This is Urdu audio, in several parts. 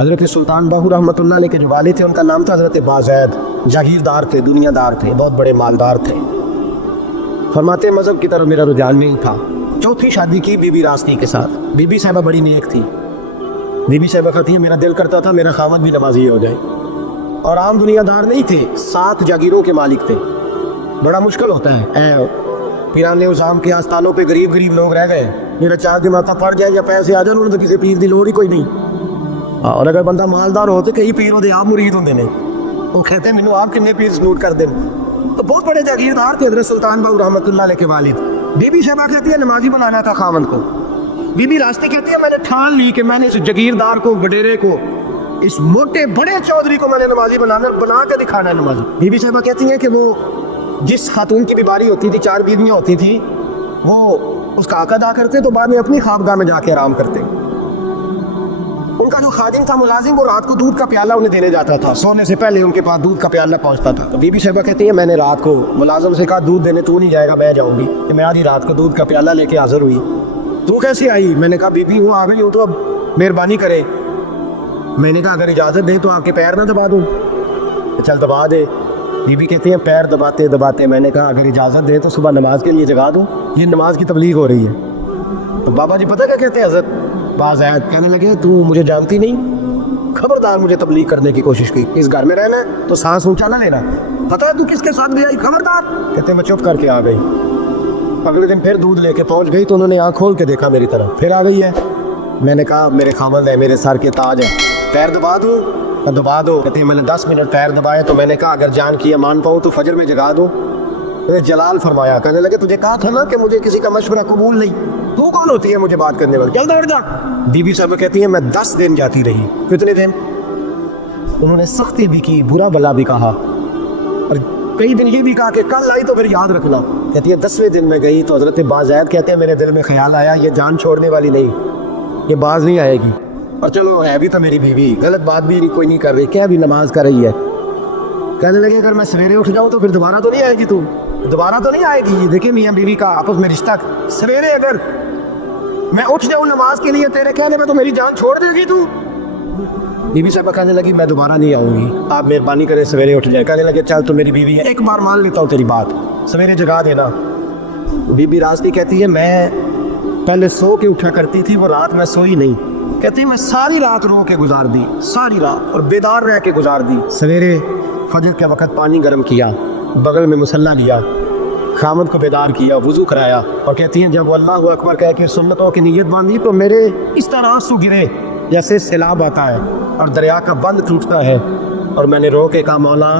حضرت سلطان باہو رحمۃ اللہ علیہ کے جو والد تھے ان کا نام تھا حضرت بازید، جاگیردار تھے، دنیا دار تھے، بہت بڑے مالدار تھے۔ فرماتے مذہب کی طرف میرا رجحان نہیں تھا۔ چوتھی شادی کی بی بی راستی کے ساتھ۔ بی بی صاحبہ بڑی نیک تھی۔ بی بی صاحبہ کہتی ہے میرا دل کرتا تھا میرا خاوند بھی نمازی ہو جائے، اور عام دنیا دار نہیں تھے، 7 جاگیروں کے مالک تھے۔ بڑا مشکل ہوتا ہے، پیران نظام کے آستانوں پہ غریب لوگ رہ گئے، میرا 4 دماغہ پڑ جائے یا پیسے آ جائے، انہوں نے تو کسی پیر کی لوڑ ہی کوئی نہیں۔ اور اگر بندہ مالدار ہو تو کئی پیر ہوتے آپ مرید ہوتے ہیں، وہ کہتے ہیں مینوں آپ کنے پیر سلوٹ کر دیں۔ تو بہت بڑے جاگیردار تھے حضرت سلطان باہو رحمۃ اللہ علیہ کے والد۔ بی بی صاحبہ کہتی ہے نمازی بنانا تھا خاوند کو۔ بی بی راستی کہتی ہے میں نے ٹھان لی کہ میں نے اس جاگیردار کو، وڈیرے کو، اس موٹے بڑے چودھری کو میں نے نمازی بنا کے دکھانا ہے نمازی۔ بی بی صاحبہ کہتی ہیں کہ وہ جس خاتون کی بھی باری ہوتی تھی، 4 بیویاں ہوتی تھی، وہ اس کا حق ادا کرتے تو بعد میں اپنی خوابگاہ میں جا کے آرام کرتے۔ ان کا جو خادم تھا ملازم، وہ رات کو دودھ کا پیالہ انہیں دینے جاتا تھا، سونے سے پہلے ان کے پاس دودھ کا پیالہ پہنچتا تھا۔ تو بی بی صاحبہ کہتی ہے میں نے رات کو ملازم سے کہا دودھ دینے تو نہیں جائے گا، میں جاؤں گی، کہ میں آدھی رات کو دودھ کا پیالہ لے کے حاضر ہوئی۔ تو کیسے آئی؟ میں نے کہا بی بی ہوں آ گئی ہوں، تو اب مہربانی کرے۔ میں نے کہا اگر اجازت دے تو آپ کے پیر نہ دبا دوں؟ چل دبا دے۔ بی بی کہتی ہیں پیر دباتے دباتے میں نے کہا اگر اجازت دے تو صبح نماز کے لیے جگا دوں، یہ نماز کی تبلیغ ہو رہی ہے۔ تو بابا جی پتہ کیا کہتے ہیں حضرت بازید؟ کہنے لگے تو مجھے جانتی نہیں، خبردار مجھے تبلیغ کرنے کی کوشش کی، اس گھر میں رہنا ہے تو سانس اونچا نہ لینا، پتہ ہے تو کس کے ساتھ بھی آئی، خبردار۔ کہتے ہیں میں چپ کر کے آ گئی۔ اگلے دن پھر دودھ لے کے پہنچ گئی تو انہوں نے آنکھ کھول کے دیکھا میری طرف، پھر آ گئی ہے۔ میں نے کہا میرے خاوند ہے، میرے سر کے تاج ہے، پیر دبا دوں؟ دبا دو۔ کہتے ہیں میں نے 10 منٹ پیر دبائے تو میں نے کہا اگر جان کی امان پاؤں تو فجر میں جگا دوں۔ جلال فرمایا، کہنے لگے تجھے کہا تھا نا کہ مجھے کسی کا مشورہ قبول نہیں، تو کون ہوتی ہے مجھے بات کرنے والی، چل دوڑ جا۔ بی بی صاحبہ کہتی ہیں میں 10 دن جاتی رہی۔ کتنے دن؟ انہوں نے سختی بھی کی، برا بلا بھی کہا، اور کئی دن یہ بھی کہا کہ کل آئی تو پھر یاد رکھنا۔ کہتی ہے 10ویں دن میں گئی تو حضرت بازید کہتے ہیں میرے دل میں خیال آیا یہ جان چھوڑنے والی نہیں، یہ باز نہیں آئے گی، اور چلو ہے بھی تو میری بیوی، غلط بات بھی کوئی نہیں کر رہی، کیا بھی نماز کر رہی ہے۔ کہنے لگے اگر میں سویرے اٹھ جاؤں تو پھر دوبارہ تو نہیں آئے گی، تو دوبارہ تو نہیں آئے گی۔ دیکھیں میاں بیوی کا آپس میں رشتہ، سویرے اگر میں اٹھ جاؤں نماز کے لیے تیرے کہنے میں تو میری جان چھوڑ دے گی تو؟ بی بی صاحبہ کہنے لگی میں دوبارہ نہیں آؤں گی، آپ مہربانی کریں سویرے اٹھ جائے۔ کہنے لگے چل تو میری بیوی ہے، ایک بار مان لیتا ہوں تیری بات، سویرے جگا دینا۔ بی بی راستی کہتی ہے میں پہلے سو کے اٹھا کرتی تھی، وہ رات میں سوئی نہیں، کہتی ہے میں ساری رات رو کے گزار دی، ساری رات، اور بیدار رہ کے گزار دی۔ سویرے فجر کے وقت پانی گرم کیا، بغل میں مصلی لیا، خامد کو بیدار کیا، وضو کرایا، اور کہتی ہیں جب اللہ اکبر کہہ کے سنتوں کی نیت باندھی تو میرے اس طرح آنسو گرے جیسے سیلاب آتا ہے اور دریا کا بند ٹوٹتا ہے، اور میں نے رو کے کہا مولا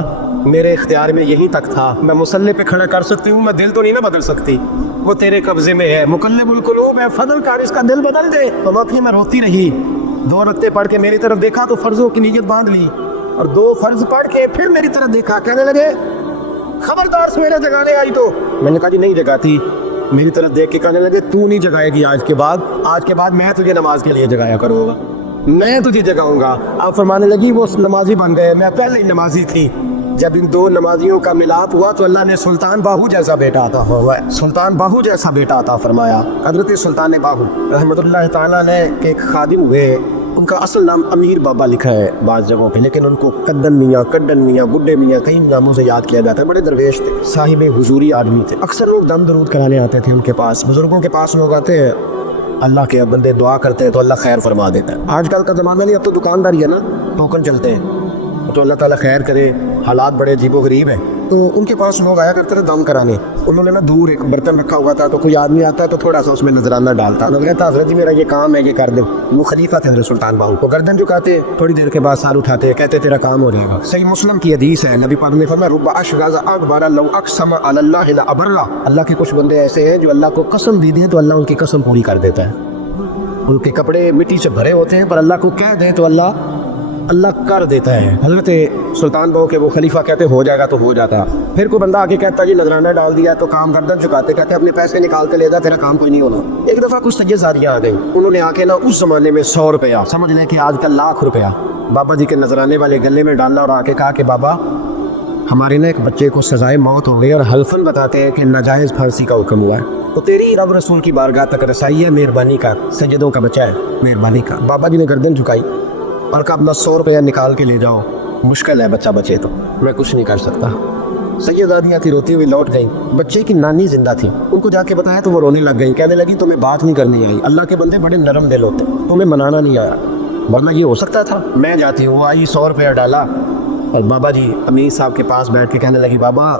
میرے اختیار میں یہی تک تھا، میں مصلی پہ کھڑا کر سکتی ہوں، میں دل تو نہیں نہ بدل سکتی، وہ تیرے قبضے میں ہے، مقلب القلوب ہے، فضل کر اس کا دل بدل دے۔ تو واقعی میں روتی رہی، 2 رکعتیں پڑھ کے میری طرف دیکھا تو فرضوں کی نیت باندھ لی، اور 2 فرض پڑھ کے پھر میری طرف دیکھا، کہنے لگے خبردار سویرے جگانے آئی تو؟ میں نے کہا جی نہیں جگاتی۔ میری طرف دیکھ کے کہنے لگے تو نہیں جگائے گی آج کے بعد میں تجھے نماز کے لیے جگایا کروں گا، میں تجھے جگاؤں گا۔ آپ فرمانے لگی وہ نمازی بن گئے، میں پہلے ہی نمازی تھی۔ جب ان 2 نمازیوں کا ملاپ ہوا تو اللہ نے سلطان باہو جیسا بیٹا عطا ہوا ہے، سلطان باہو جیسا بیٹا عطا فرمایا۔ حضرت سلطان باہو رحمۃ اللہ تعالیٰ نے کے ایک خادم ہوئے، ان کا اصل نام امیر بابا لکھا ہے بعض جگہوں پہ، لیکن ان کو کڈن میاں، کڈن میاں، بڈھے میاں کئی ناموں سے یاد کیا جاتا ہے۔ بڑے درویش تھے، صاحب حضوری آدمی تھے، اکثر لوگ دم درود کرانے آتے تھے ان کے پاس، بزرگوں کے پاس لوگ آتے ہیں، اللہ کے بندے دعا کرتے ہیں تو اللہ خیر فرما دیتا ہے۔ آج کل کا زمانہ نہیں، اب تو دکانداری ہے نا، ٹوکن چلتے ہیں، تو اللہ تعالیٰ خیر کرے، حالات بڑے عجیب و غریب ہیں، تو ان کے پاس لوگ آیا کرتے تھے دم کرانے۔ انہوں نے نا دور ایک برتن رکھا ہوا تھا، تو کوئی آدمی آتا ہے تو تھوڑا سا اس میں نذرانہ ڈالتا، کہتا حضرت جی میرا یہ کام ہے، یہ کر دیں۔ وہ خلیفہ تھے حضرت سلطان باہو، وہ گردن جھکاتے، تھوڑی دیر کے بعد سار اٹھاتے، کہتے تیرا کام ہو جائے گا۔ صحیح مسلم کی حدیث ہے، نبی پاک نے فرمایا رب اشغاز اکبر لو اقسم علی اللہ لابرہ، اللہ کے کچھ بندے ایسے ہیں جو اللہ کو قسم دی دیں تو اللہ ان کی قسم پوری کر دیتا ہے۔ ان کے کپڑے مٹی سے بھرے ہوتے ہیں پر اللہ کو کہہ دیں تو اللہ کر دیتا ہے۔ حضرت سلطان باہو کے وہ خلیفہ کہتے ہو جائے گا تو ہو جاتا۔ پھر کوئی بندہ آگے کہتا جی نذرانہ ڈال دیا تو کام گردن چکاتے، کہتے اپنے پیسے نکال کے لے جا، تیرا کام کوئی نہیں ہونا۔ ایک دفعہ کچھ سید زاریاں آ گئی، انہوں نے آ کے نا اس زمانے میں 100 روپیہ، سمجھ لیں کہ آج کل لاکھ روپیہ، بابا جی کے نذرانے والے گلے میں ڈالنا، اور آ کے کہا کہ بابا ہمارے نا ایک بچے کو سزائے موت ہو گئی اور حلفاً بتاتے ہیں کہ ناجائز پھانسی کا حکم ہوا ہے، تو تیری رب رسول کی بارگاہ تک رسائی ہے، مہربانی کر، سجدوں کا بچہ ہے، مہربانی کر۔ بابا جی نے گردن جھکائی، اور کہا اپنا 100 روپیہ نکال کے لے جاؤ، مشکل ہے بچہ بچے تو میں کچھ نہیں کر سکتا۔ سیدہ تھی روتی ہوئی لوٹ گئی، بچے کی نانی زندہ تھی، ان کو جا کے بتایا تو وہ رونے لگ گئی، کہنے لگی تمہیں بات نہیں کرنی آئی، اللہ کے بندے بڑے نرم دل ہوتے، تمہیں منانا نہیں آیا، ورنہ یہ ہو سکتا تھا میں جاتی ہوں۔ آئی 100 روپیہ ڈالا اور بابا جی امیر صاحب کے پاس بیٹھ کے کہنے لگی بابا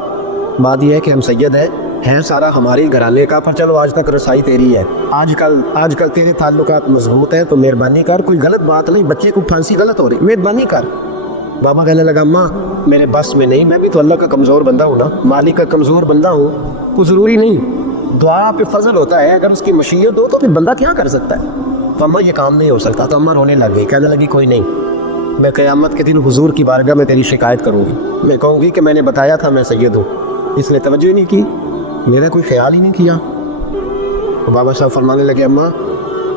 بات یہ ہے کہ ہم سید ہیں سارا ہمارے گھرانے کا، پر چلو آج تک رسائی تیری ہے، آج کل تیرے تعلقات مضبوط ہیں تو مہربانی کر، کوئی غلط بات نہیں، بچے کو پھانسی غلط ہو رہی، مہربانی کر۔ بابا کہنے لگا اماں میرے بس میں نہیں، میں بھی تو اللہ کا کمزور بندہ ہوں نا، مالک کا کمزور بندہ ہوں، کوئی ضروری نہیں، دعا پہ فضل ہوتا ہے، اگر اس کی مشیت ہو تو پھر بندہ کیا کر سکتا ہے۔ تو اماں یہ کام نہیں ہو سکتا، تو اماں رونے لگ گئی، کہنے لگی کوئی نہیں، میں قیامت کے دن حضور کی بارگاہ میں تیری شکایت کروں گی، میں کہوں گی کہ میں نے بتایا تھا میں سید ہوں، اس نے توجہ نہیں کی، میرا کوئی خیال ہی نہیں کیا۔ تو بابا صاحب فرمانے لگے اماں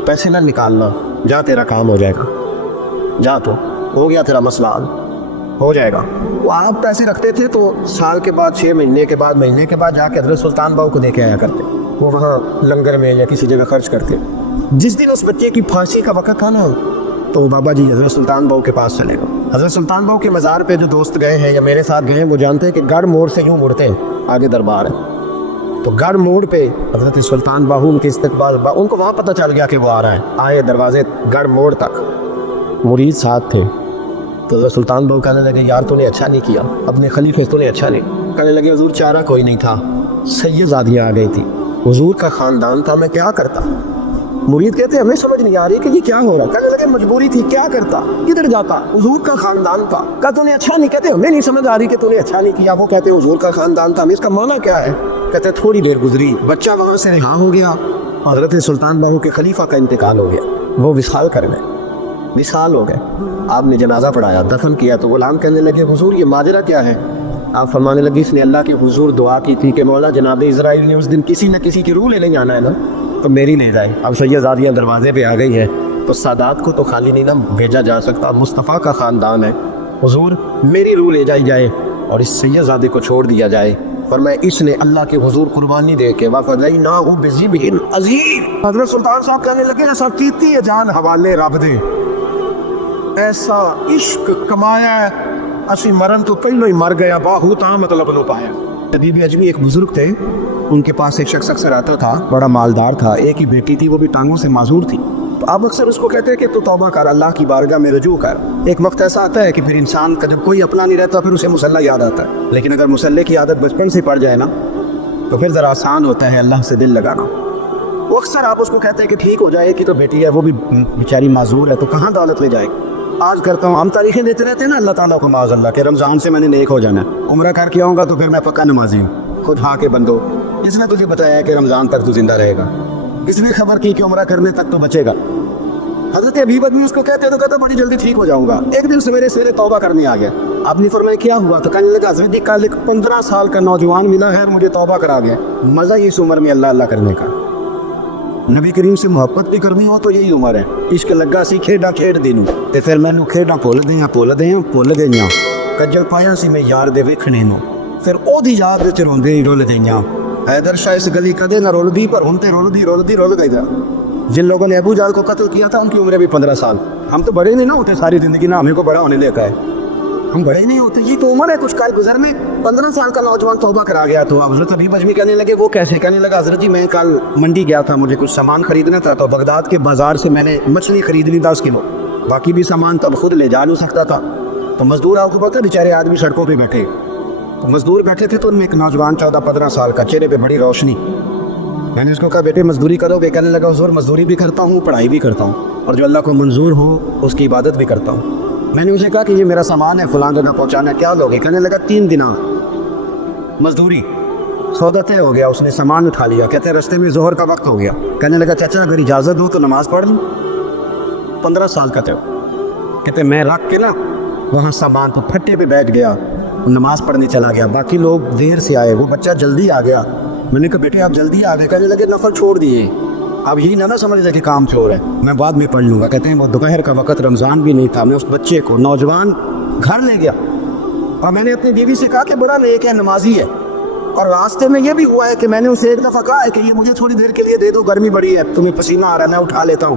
پیسے نہ نکالنا، جا تیرا کام ہو جائے گا، جا تو ہو گیا تیرا مسئلہ حل ہو جائے گا۔ وہ آپ پیسے رکھتے تھے تو سال کے بعد 6 مہینے کے بعد جا کے حضرت سلطان باؤ کو دے کے آیا کرتے، وہ وہاں لنگر میں یا کسی جگہ خرچ کرتے۔ جس دن اس بچے کی پھانسی کا وقت تھا نا تو بابا جی حضرت سلطان باؤ کے پاس چلے گئے۔ حضرت سلطان باؤ کے مزار پہ جو دوست گئے ہیں یا میرے ساتھ گئے ہیں وہ جانتے ہیں کہ گڑھ موڑ سے یوں مڑتے ہیں، آگے دربار ہے، تو گڑھ موڑ پہ حضرت سلطان باہو ان کے استقبال، ان کو وہاں پتہ چل گیا کہ وہ آ رہا ہے، آئے دروازے گڑھ موڑ تک، مرید ساتھ تھے۔ تو حضرت سلطان باہو کہنے لگے یار تو نے اچھا نہیں کیا، اپنے خلیفے تو نے اچھا نہیں، کہنے لگے حضور چارہ کوئی نہیں تھا، سیدزادیاں آ گئی تھی، حضور کا خاندان تھا، میں کیا کرتا۔ مرید کہتے ہمیں سمجھ نہیں آ رہی کہ یہ کیا ہو رہا، کہنے لگے مجبوری تھی، کیا کرتا، کدھر جاتا، حضور کا خاندان تھا، کہا تو نے اچھا نہیں، کہتے ہمیں نہیں سمجھ آ رہی کہ تو نے اچھا نہیں کیا، وہ کہتے حضور کا خاندان تھا، اس کا معنی کیا ہے، کہتے تھوڑی دیر گزری بچہ وہاں سے رہا ہو گیا، حضرت سلطان باہو کے خلیفہ کا انتقال ہو گیا، وہ وصال کر گئے، وصال ہو گئے، آپ نے جنازہ پڑھایا، دفن کیا، تو غلام کہنے لگے حضور یہ ماجرا کیا ہے، آپ فرمانے لگے اس نے اللہ کے حضور دعا کی تھی کہ مولا جناب اسرائیل نے اس دن کسی نہ کسی کی روح لینے جانا ہے نا، تو میری لے جائے، اب سیدزادیاں دروازے پہ آ گئی ہے تو سادات کو تو خالی نہیں نہ بھیجا جا سکتا، مصطفیٰ کا خاندان ہے، حضور میری روح لے جائی جائے اور اس سیدزادے کو چھوڑ دیا جائے، فرمایا اس نے اللہ کے حضور قربانی دے کے وَفَدَيْنَاهُ بِذِبْحٍ عَظِيمٍ۔ حضرت سلطان صاحب کہنے لگے ایسا کیتی ہے جان حوالے رب دے، ایسا عشق کمایا ہے اسی مرن تو پہلو ہی مر گیا، باہو تاں مطلب نو پایا۔ ابھی اجمی ایک بزرگ تھے، ان کے پاس ایک شخص اکثر آتا تھا، بڑا مالدار تھا، ایک ہی بیٹی تھی، وہ بھی ٹانگوں سے معذور تھی، تو آپ اکثر اس کو کہتے ہیں کہ تو توبہ کر، اللہ کی بارگاہ میں رجوع کر۔ ایک وقت ایسا آتا ہے کہ پھر انسان کا جب کوئی اپنا نہیں رہتا پھر اسے مصلی یاد آتا ہے، لیکن اگر مصلی کی عادت بچپن سے پڑ جائے نا تو پھر ذرا آسان ہوتا ہے اللہ سے دل لگانا۔ وہ اکثر آپ اس کو کہتے ہیں کہ ٹھیک ہو جائے کہ تو بیٹی ہے، وہ بھی بیچاری معذور ہے، تو کہاں دولت لے جائے گی۔ آج کرتا ہوں، ہم تاریخیں دیتے رہتے ہیں نا اللہ تعالیٰ کو معاذ اللہ کہ رمضان سے میں نے نیک ہو جانا ہے، عمرہ کر کے آؤں گا تو پھر میں پکا نمازی ہوں، خود ہاں کے بندو، اس نے تجھے بتایا کہ رمضان تک تو زندہ رہے گا، اس نے خبر کی کہ عمرہ کرنے تک تو بچے گا۔ حضرت ابھی بھی اس کو کہتے تو کہتا بڑی جلدی ٹھیک ہو جاؤں گا، ایک دن سویرے سویرے توبہ کرنے آ گیا، آپ نے فرمایا کیا ہوا، تو کہنے لگا حضرت کل ایک 15 سال کا نوجوان ملا ہے اور مجھے توبہ کرا گیا، مزہ اس عمر میں اللہ اللہ کرنے کا، نبی کریم سے محبت بھی کرنی ہو تو یہی عمر ہے، عشق لگا سی کھیڈا کھیڈ دینوں تے پھر مینوں کھیڈاں بھول گئیاں، کجل پایا سی میں یار دے ویکھنے نوں، پھر او دی یاد وچ روندے ہی رول گئیاں، حیدر شاہ اس گلی کدے نہ رول دی پر ہن تے رول گئی دا۔ جن لوگوں نے ابو جہل کو قتل کیا تھا ان کی عمریں بھی 15 سال، ہم تو بڑے نہیں نہ ہوتے ساری زندگی، نہ ہمیں کو بڑا ہونے دیتا ہے، ہم بڑے نہیں ہوتے، یہ تو عمر ہے کچھ کا گزر میں۔ 15 سال کا نوجوان توبہ کرا گیا، تو حضرت ابھی بجمی کہنے لگے وہ کیسے، کہنے لگا حضرت جی میں کل منڈی گیا تھا، مجھے کچھ سامان خریدنا تھا، تو بغداد کے بازار سے میں نے مچھلی خرید لی 10 کلو، باقی بھی سامان تب خود لے جا نہیں سکتا تھا، تو مزدور آپ کو پتہ بیچارے آدمی سڑکوں پہ بیٹھے، تو مزدور بیٹھے تھے تو ان میں ایک نوجوان 14-15 سال کا، چہرے پہ بڑی روشنی، میں نے اس کو کہا بیٹے مزدوری کرو گے، کہنے لگا حضور مزدوری بھی کرتا ہوں، پڑھائی بھی کرتا ہوں، اور جو اللہ کو منظور ہو اس کی عبادت بھی کرتا ہوں۔ میں نے اسے کہا کہ یہ میرا سامان ہے فلاں جگہ پہنچانا ہے، کیا لوگے، کہنے لگا 3 دن مزدوری، سودا طے ہو گیا، اس نے سامان اٹھا لیا، کہتے ہیں رستے میں ظہر کا وقت ہو گیا، کہنے لگا چچا اگر اجازت ہو تو نماز پڑھ لوں، 15 سال کا تھا، کہتے میں رکھ کے نا وہاں سامان تو پھٹے پہ بیٹھ گیا، نماز پڑھنے چلا گیا، باقی لوگ دیر سے آئے، وہ بچہ جلدی آ گیا، میں نے کہا بیٹے آپ جلدی آ گئے، کہنے لگے نفل چھوڑ دیے، اب یہی نہ سمجھ لے کہ کام چور ہے، میں بعد میں پڑھ لوں گا، کہتے ہیں وہ دوپہر کا وقت رمضان بھی نہیں تھا، میں اس بچے کو نوجوان گھر لے گیا، اور میں نے اپنی بیوی سے کہا کہ بڑا نیک ہے، نمازی ہے، اور راستے میں یہ بھی ہوا ہے کہ میں نے اسے ایک دفعہ کہا ہے کہ یہ مجھے تھوڑی دیر کے لیے دے دو، گرمی بڑی ہے، تمہیں پسینہ آ رہا ہے میں اٹھا لیتا ہوں،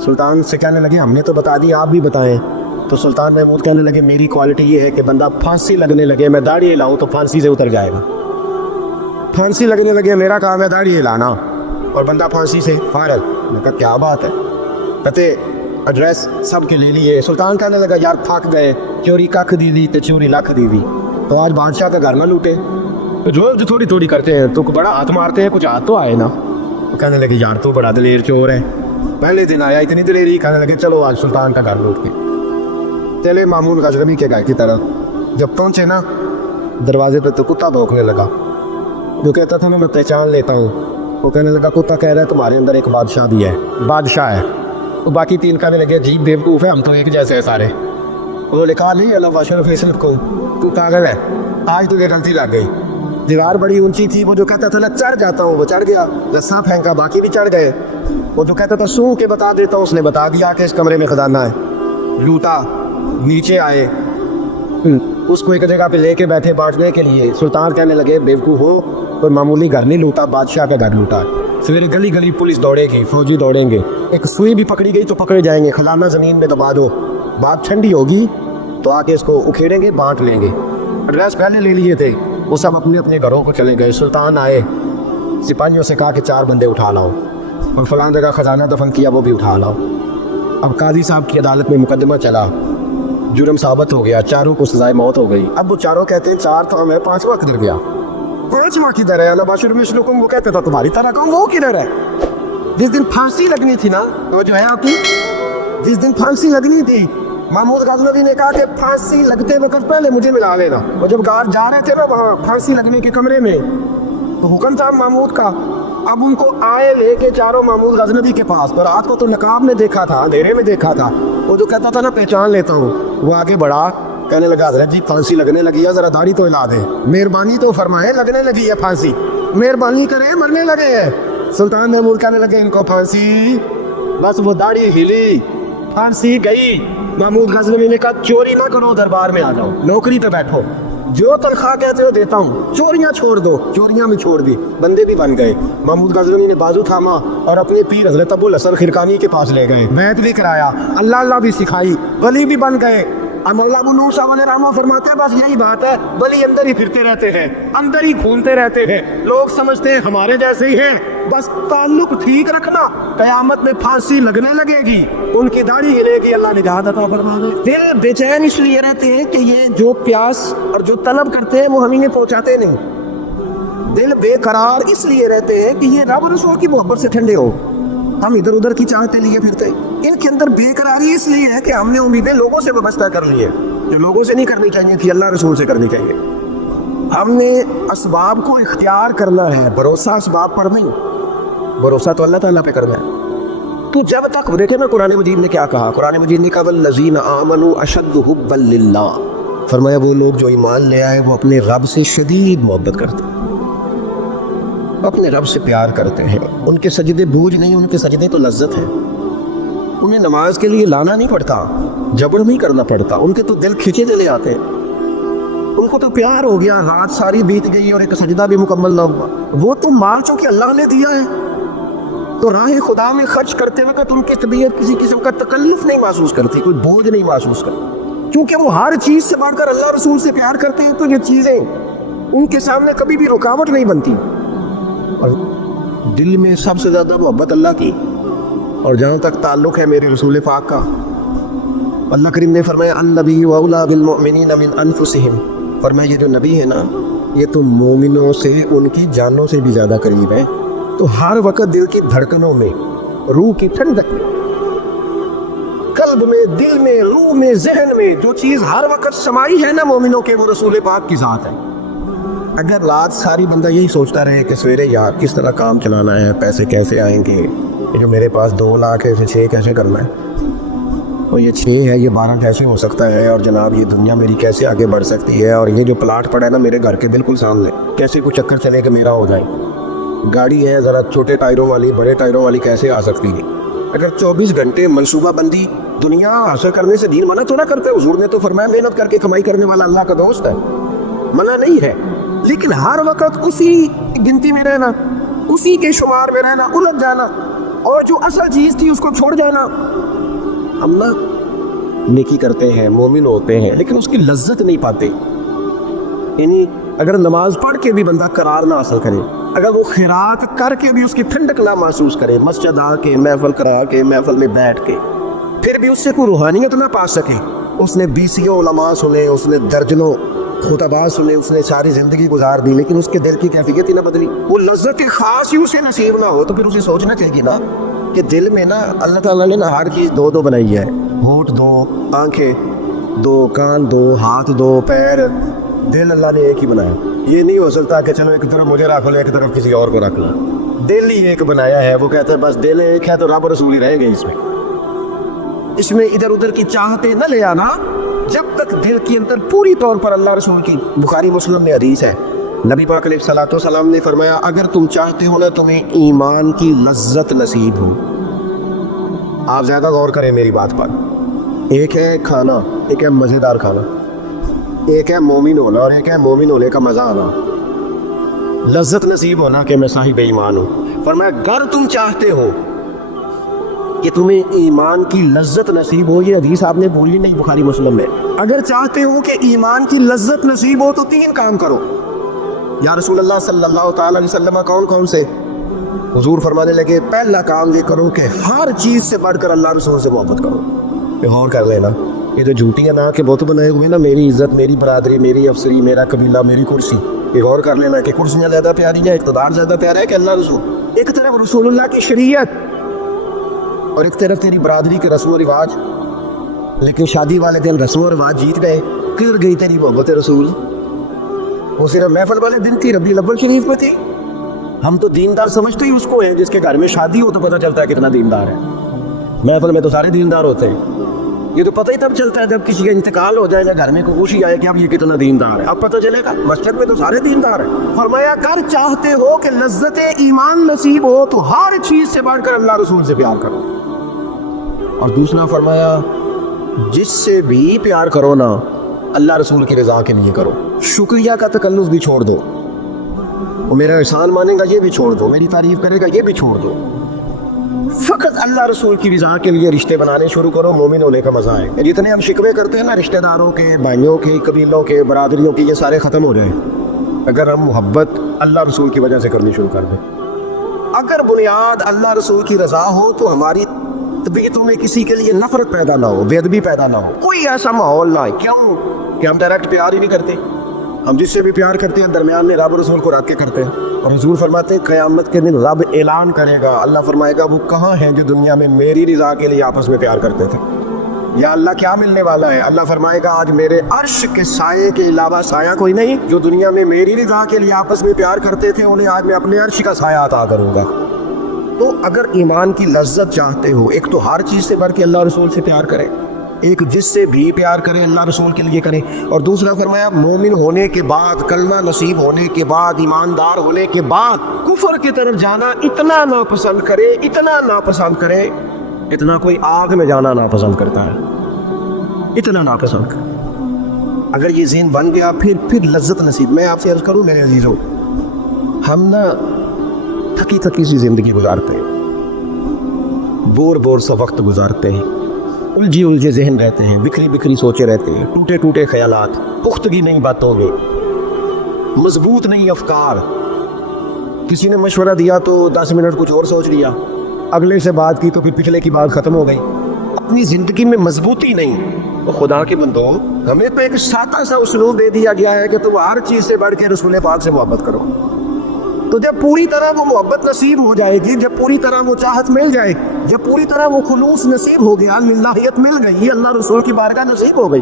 سلطان سے کہنے لگے ہم نے تو بتا دی، آپ بھی بتائیں۔ تو سلطان محمود کہنے لگے میری کوالٹی یہ ہے کہ بندہ پھانسی لگنے لگے میں داڑھی ہلاؤں تو پھانسی سے اتر جائے گا، پھانسی لگنے لگے میرا کام ہے داڑھی ہلانا اور بندہ پھانسی سے فارغ۔ میں کہا کیا بات ہے، کہتے ایڈریس سب کے لے لیے۔ سلطان کہنے لگا یار تھک گئے، چوری ککھ دی دی تو چوری لکھ دی دی، تو آج بادشاہ کا گھر نہ لوٹے، تو جو تھوڑی تھوڑی کرتے ہیں تو بڑا ہاتھ مارتے ہیں، کچھ ہاتھ تو آئے نا۔ کہنے لگے یار تو بڑا دلیر چور ہے، پہلے دن آیا اتنی دلیری، کہنے لگے چلو آج سلطان کا گھر لوٹ کے چلے مامون غزنوی کے گھر کی طرف۔ جب پہنچے نا دروازے پہ تو کتا بھونکنے لگا، جو کہتا تھا نا میں پہچان لیتا ہوں، وہ کہنے لگا کتا کہہ رہا ہے تمہارے اندر ایک بادشاہ بھی ہے، بادشاہ ہے۔ تو باقی تین کہنے لگے عجیب بیوقوف ہے، ہم تو ایک جیسے ہیں سارے۔ انہوں نے کہا نہیں اللہ بادشاہ فیصل کو تو پاگل ہے، آج تو یہ غلطی لگ گئی۔ دیوار بڑی اونچی تھی، وہ جو کہتا تھا نا چڑھ جاتا ہوں وہ چڑھ گیا، رسا پھینکا باقی بھی چڑھ گئے۔ وہ جو کہتا تھا سو کے بتا دیتا ہوں، اس نے بتا دیا کہ اس کمرے میں خزانہ ہے۔ لوٹا، نیچے آئے، اس کو ایک جگہ پہ لے کے بیٹھے بانٹنے کے لیے۔ سلطان کہنے لگے بیوقوف ہو، کوئی معمولی گھر نہیں لوٹا، بادشاہ کا گھر لوٹا۔ سویرے گلی گلی پولیس دوڑے گی، فوجی دوڑیں گے، ایک سوئی بھی پکڑی گئی تو پکڑے جائیں گے، خزانہ زمین میں دبا دو، بات ٹھنڈی ہوگی تو آ کے اس کو اکھیڑیں گے، بانٹ لیں گے۔ ایڈریس پہلے لے لیے تھے، وہ سب اپنے اپنے گھروں کو چلے گئے۔ سلطان آئے، سپاہیوں سے کہا کہ 4 بندے اٹھا لاؤ، اور فلاں جگہ خزانہ دفن کیا وہ بھی اٹھا لاؤ۔ اب قاضی صاحب کی عدالت میں مقدمہ چلا، جرم ثابت ہو گیا، چاروں کو سزائے موت ہو گئی۔ اب وہ چاروں کہتے ہیں 4 تو ہمیں 5واں کدھر گیا، 5واں کدھر ہے؟ اللہ باشر مثلکم، وہ کہتے تھا تمہاری طرح کہوں وہ کدھر ہے؟ جس دن پھانسی لگنی تھی نا، وہ جو ہے آپ کی، جس دن پھانسی لگنی تھی محمود غزنوی نے کہا کہ پھانسی لگتے وقت پہلے مجھے ملا لینا۔ وہ جب گار جا رہے تھے نا وہاں پھانسی لگنے کے کمرے میں، تو حکم تھا محمود کا، اب ان کو آئے لے کے چاروں محمود غزنوی کے پاس، اور رات کو تو نقاب میں دیکھا تھا، اندھیرے میں دیکھا تھا۔ وہ جو کہتا تھا نا پہچان لیتا ہوں، وہ آگے بڑھا، کہنے لگا حضرت جی پھانسی لگنے لگی ہے، ذرا داڑھی تو ہلا دیں، مہربانی تو فرمائے، لگنے لگی ہے پھانسی، مہربانی کریں، مرنے لگے ہیں۔ سلطان محمود کہنے لگے ان کو پھانسی، بس وہ داڑھی ہلی، پھانسی گئی۔ محمود غزنوی نے کہا چوری نہ کرو، دربار میں آ جاؤ، نوکری پہ بیٹھو، جو تنخواہ کہتے ہو دیتا ہوں، چوریاں چھوڑ دو۔ چوریاں میں چھوڑ دی، بندے بھی بن گئے۔ محمود غزنوی نے بازو تھاما اور اپنے پیر حضرت ابو الحسن خرقانی کے پاس لے گئے، بیعت بھی کرایا، اللہ اللہ بھی سکھائی، ولی بھی بن گئے۔ مولا ابو نور صاحب علیہ رحمہ فرماتے ہیں بس یہی بات ہے، ولی اندر ہی پھرتے رہتے ہیں، اندر ہی گھومتے رہتے ہیں، لوگ سمجھتے ہیں ہمارے جیسے ہی ہیں، بس تعلق ٹھیک رکھنا، قیامت میں پھانسی لگنے لگے گی، ان کی داڑھی ہلے گی، اللہ نجات عطا فرمائے۔ دل بے چین اس لیے رہتے ہیں کہ یہ جو پیاس اور جو طلب کرتے ہیں وہ ہم انہیں پہنچاتے نہیں۔ دل بے قرار اس لیے رہتے ہیں کہ یہ رب رسول کی محبت سے ٹھنڈے ہو، ہم ادھر ادھر کی چاہتے لیے پھرتے ہیں۔ ان کے اندر بے قراری اس لیے ہے کہ ہم نے امیدیں لوگوں سے وابستہ کر لی ہے، جو لوگوں سے نہیں کرنی چاہیے تھی، اللہ رسول سے کرنی چاہیے۔ ہم نے اسباب کو اختیار کرنا ہے، بھروسہ اسباب پر نہیں، بھروسہ تو اللہ تعالیٰ پہ کرنا ہے۔ تو جب تک دیکھیں نا قرآن مجید نے کیا کہا، قرآن مجید نے کہا والذین آمنوا اشد حبا للہ، فرمایا وہ لوگ جو ایمان لے آئے وہ اپنے رب سے شدید محبت کرتے ہیں، اپنے رب سے پیار کرتے ہیں۔ ان کے سجدے بوجھ نہیں، ان کے سجدے تو لذت ہے، انہیں نماز کے لیے لانا نہیں پڑتا، جبر نہیں کرنا پڑتا، ان کے تو دل کھینچے چلے آتے ہیں، ان کو تو پیار ہو گیا، رات ساری بیت گئی اور ایک سجدہ بھی مکمل نہ ہوا۔ وہ تو مال چونکہ اللہ نے دیا ہے تو راہ خدا میں خرچ کرتے وقت ان کی طبیعت کسی قسم کا تکلف نہیں محسوس کرتی، کوئی بوجھ نہیں محسوس کرتی، کیونکہ وہ ہر چیز سے بڑھ کر اللہ رسول سے پیار کرتے ہیں، تو یہ چیزیں ان کے سامنے کبھی بھی رکاوٹ نہیں بنتی۔ اور دل میں سب سے زیادہ محبت اللہ کی، اور جہاں تک تعلق ہے میرے رسول پاک کا، اللہ کریم نے فرمایا النبی اولی بالمؤمنین من انفسہم، فرمایا یہ جو نبی ہے نا یہ تو مومنوں سے ان کی جانوں سے بھی زیادہ قریب ہے۔ تو ہر وقت دل کی دھڑکنوں میں، روح کی ٹھنڈک، قلب میں، دل میں، روح میں، ذہن میں جو چیز ہر وقت سمائی ہے نا مومنوں کے، وہ رسول پاک کی ذات ہے۔ اگر رات ساری بندہ یہی سوچتا رہے کہ سویرے یار کس طرح کام چلانا ہے، پیسے کیسے آئیں گے، یہ جو میرے پاس 2 لاکھ ہے اسے 6 کیسے کرنا ہے، وہ یہ 6 ہے یہ 12 کیسے ہو سکتا ہے، اور جناب یہ دنیا میری کیسے آگے بڑھ سکتی ہے، اور یہ جو پلاٹ پڑا ہے نا میرے گھر کے بالکل سامنے کیسے کوئی چکر چلے کہ میرا ہو جائے، گاڑی ہے ذرا چھوٹے ٹائروں والی بڑے ٹائروں والی کیسے آ سکتی ہے۔ اگر 24 گھنٹے منصوبہ بندی دنیا حاصل کرنے سے دین منع تو نہ کرتے، حضور نے تو فرمایا محنت کر کے کمائی کرنے والا اللہ کا دوست ہے، منع نہیں ہے، لیکن ہر وقت اسی گنتی میں رہنا، اسی کے شمار میں رہنا، الجھ جانا، اور جو اصل چیز تھی اس کو چھوڑ جانا. ہم نا نیکی کرتے ہیں, مومن ہوتے ہیں, لیکن اس کی لذت نہیں پاتے. یعنی اگر نماز پڑھ کے بھی بندہ قرار نہ حاصل کرے, اگر وہ خیرات کر کے بھی اس کی ٹھنڈک نہ محسوس کرے, مسجد آ کے محفل کرا کے محفل میں بیٹھ کے پھر بھی اس سے کوئی روحانیت نہ پا سکے, اس نے 20 علماء سنے, اس نے درجنوں خطباء سنے, اس نے ساری زندگی گزار دی, لیکن اس کے دل کی کیفیت ہی نہ بدلی, وہ لذت خاص ہی اسے نصیب نہ ہو, تو پھر اسے سوچنا چاہیے نا کہ دل میں نا اللہ تعالیٰ نے نا ہر چیز دو دو بنائی ہے. ہونٹ دو, آنکھیں دو, کان دو, ہاتھ دو, پیر, دل اللہ نے ایک ہی بنایا. یہ نہیں ہو سکتا کہ چلو ایک طرف مجھے رکھ لو ایک طرف کسی اور کو رکھ لو. دل ہی ایک بنایا ہے. وہ کہتا ہے بس دل ایک ہے تو رب رسول ہی رہیں گے. اس میں ادھر ادھر کی چاہتے نہ لے آنا جب تک دل کے اندر پوری طور پر اللہ رسول کی. بخاری مسلم میں حدیث ہے, نبی پاک علیہ الصلوۃ والسلام نے فرمایا اگر تم چاہتے ہو نا تمہیں ایمان کی لذت نصیب ہو. آپ زیادہ غور کریں میری بات پر. ایک ہے کھانا, ایک ہے مزیدار کھانا, ایک ہے مومن ہونا اور ایک ہے مومن ہونے کا مزہ آنا, لذت نصیب ہونا کہ میں صاحب ایمان ہوں. فرمایا اگر تم چاہتے ہو کہ تمہیں ایمان کی لذت نصیب ہو, یہ حدیث آپ نے بولی نہیں بخاری مسلم میں, اگر چاہتے ہو کہ ایمان کی لذت نصیب ہو تو 3 کام کرو. یا رسول اللہ صلی اللہ تعالی علیہ وسلم کون کون سے؟ حضور فرمانے لگے پہلا کام یہ کرو کہ ہر چیز سے بڑھ کر اللہ رسول سے محبت کرو. غور کر لینا, یہ جو جھوٹی نا کے بت بنائے ہوئے نا, میری عزت, میری برادری, میری افسری, میرا قبیلہ, میری کرسی, یہ غور کر لینا کہ کرسیاں زیادہ پیاری ہیں, اقتدار زیادہ پیارا ہے کہ اللہ رسول. ایک طرف رسول اللہ کی شریعت اور ایک طرف تیری برادری کے رسم و رواج, لیکن شادی والے دن رسم و رواج جیت گئے, کدھر گئی تیری محبت رسول؟ وہ صرف محفل والے دن تھی, ربیع الاول شریف میں تھی. ہم تو دیندار سمجھتے ہی اس کو ہیں جس کے گھر میں شادی ہو تو پتہ چلتا ہے کتنا دیندار ہے. محفل میں تو سارے دیندار ہوتے ہیں, یہ تو پتہ ہی تب چلتا ہے جب کسی کا انتقال ہو جائے یا گھر میں کوئی خوشی آئے کہ اب یہ کتنا دیندار ہے, اب پتہ چلے گا. مسجد میں تو سارے دیندار ہیں. فرمایا کر چاہتے ہو کہ لذت ایمان نصیب ہو تو ہر چیز سے بڑھ کر اللہ رسول سے پیار کرو. اور دوسرا فرمایا جس سے بھی پیار کرو نا اللہ رسول کی رضا کے لیے کرو. شکریہ کا تکلف بھی چھوڑ دو, وہ میرا احسان مانے گا یہ بھی چھوڑ دو, میری تعریف کرے گا یہ بھی چھوڑ دو. فقط اللہ رسول کی رضا کے لیے رشتے بنانے شروع کرو, مومن ہونے کا مزہ ہے. جتنے ہم شکوے کرتے ہیں نا رشتہ داروں کے, بھائیوں کے, قبیلوں کے, برادریوں کے, یہ سارے ختم ہو جائیں اگر ہم محبت اللہ رسول کی وجہ سے کرنی شروع کر دیں. اگر بنیاد اللہ رسول کی رضا ہو تو ہماری طبیعتوں میں کسی کے لیے نفرت پیدا نہ ہو, بے ادبی پیدا نہ ہو, کوئی ایسا ماحول نہ ہے. کیوں کہ ہم ڈائریکٹ پیار ہی نہیں کرتے. ہم جس سے بھی پیار کرتے ہیں درمیان میں رب رسول کو رکھ کے کرتے ہیں. اور حضور فرماتے ہیں قیامت کے دن رب اعلان کرے گا, اللہ فرمائے گا وہ کہاں ہیں جو دنیا میں میری رضا کے لیے آپس میں پیار کرتے تھے. یا اللہ کیا ملنے والا ہے؟ اللہ فرمائے گا آج میرے عرش کے سائے کے علاوہ سایہ کوئی نہیں. جو دنیا میں میری رضا کے لیے آپس میں پیار کرتے تھے انہیں آج میں اپنے عرش کا سایہ عطا کروں گا. تو اگر ایمان کی لذت چاہتے ہو, ایک تو ہر چیز سے بڑھ کے اللہ رسول سے پیار کریں, ایک جس سے بھی پیار کریں اللہ رسول کے لیے کریں. اور دوسرا فرمایا مومن ہونے کے بعد, کلمہ نصیب ہونے کے بعد, ایماندار ہونے کے بعد کفر کی طرف جانا اتنا ناپسند کرے, اتنا ناپسند کرے اتنا کوئی آگ میں جانا ناپسند کرتا ہے, اتنا ناپسند کرے. اگر یہ ذہن بن گیا پھر لذت نصیب. میں آپ سے عرض کروں میرے عزیزوں, ہم نا تھکی تھکی سی زندگی گزارتے ہیں, بور سا وقت گزارتے ہیں, الجھے ذہن رہتے ہیں, بکھری سوچے رہتے ہیں, ٹوٹے خیالات, پختگی نہیں باتوں میں, مضبوط نہیں افکار. کسی نے مشورہ دیا تو 10 منٹ کچھ اور سوچ لیا, اگلے سے بات کی تو پھر پچھلے کی بات ختم ہو گئی. اپنی زندگی میں مضبوطی نہیں. تو خدا کے بندو, ہمیں تو ایک سادہ سا اسلوب دے دیا گیا ہے کہ تم ہر چیز سے بڑھ کے رسول پاک سے محبت کرو. تو جب پوری طرح وہ محبت نصیب ہو جائے گی, جب پوری طرح وہ چاہت مل جائے, جب پوری طرح وہ خلوص نصیب ہو گیا, اللہیت مل گئی, اللہ رسول کی بارگاہ نصیب ہو گئی,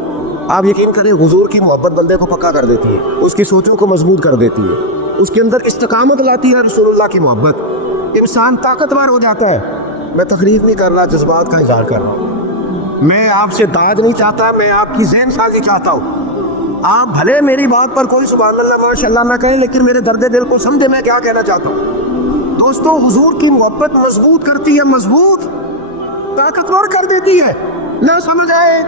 آپ یقین کریں حضور کی محبت بندے کو پکا کر دیتی ہے, اس کی سوچوں کو مضبوط کر دیتی ہے, اس کے اندر استقامت لاتی ہے رسول اللہ کی محبت. انسان طاقتور ہو جاتا ہے. میں تقریر نہیں کر رہا, جذبات کا اظہار کر رہا ہوں. میں آپ سے داد نہیں چاہتا, میں آپ کی ذہن سازی چاہتا ہوں. آپ بھلے میری بات پر کوئی سبحان اللہ ماشاءاللہ نہ کہیں, لیکن میرے درد دل کو سمجھے میں کیا کہنا چاہتا ہوں. دوستو حضور کی محبت مضبوط کرتی ہے, مضبوط طاقتور کر دیتی ہے. نہ سمجھ آئے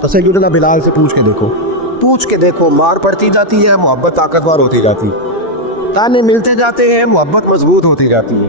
تو سیدنا بلال سے پوچھ کے دیکھو, مار پڑتی جاتی ہے, محبت طاقتور ہوتی جاتی, تانے ملتے جاتے ہیں, محبت مضبوط ہوتی جاتی ہے.